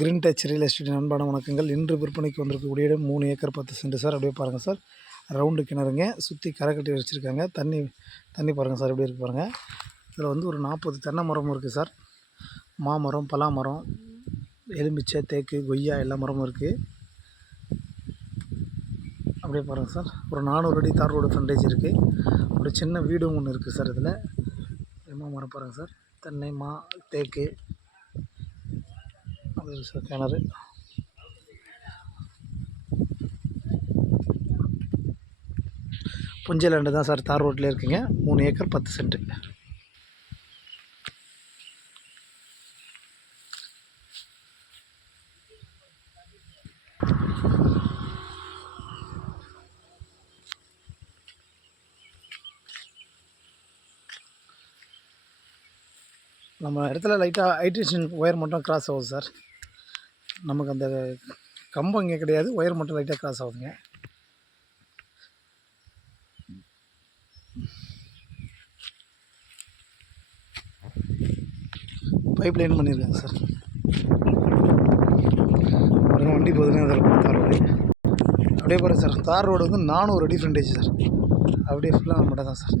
Green touch real estate அன்பான வணக்கங்கள். இன்று விற்பனைக்கு வந்திருக்கக்கூடிய இடம் மூணு ஏக்கர் பத்து சென்ட் சார். அப்படியே பாருங்கள் சார். ரவுண்டு கிணறுங்க. சுற்றி கரை கட்டி வச்சுருக்காங்க. தண்ணி தண்ணி பாருங்கள் சார். எப்படி இருக்கு பாருங்கள் இதில் வந்து ஒரு நாற்பது தென்னை மரமும் இருக்குது சார். மாமரம் பலாமரம் எலுமிச்சை தேக்கு கொய்யா எல்லா மரமும் இருக்குது அப்படியே பாருங்கள் சார். ஒரு நானூறு அடி தார் ரோடு ஃப்ரண்டேஜ் இருக்குது ஒரு சின்ன வீடும் ஒன்று இருக்குது சார் இதில். என்ன மரம் பாருங்கள் சார். தென்னை மா தேக்கு அது சார் கிணறு. புஞ்சை லேண்டு தான் சார் தார் ரோட்டில் இருக்குங்க. மூணு ஏக்கர் பத்து சென்ட்டு நம்ம இடத்துல லைட்டாக ஹைட்ரேஷன் ஒயர் மட்டும் கிராஸ் ஆகுது சார். நமக்கு அந்த கம்பம் இங்கே கிடையாது. ஒயர் மட்டும் லைட்டாக கிராஸ் ஆகுதுங்க. பைப் லைன் பண்ணியிருக்காங்க சார். பாருங்க வண்டி போகுதுங்க. அதில் தார் ரோடு. அப்படியே போகிறேன் சார். தார் ரோடு வந்து நானூறு அடி ஃப்ரண்டேஜ் சார். அப்படியே ஃபுல்லாக மட்டும் தான் சார்.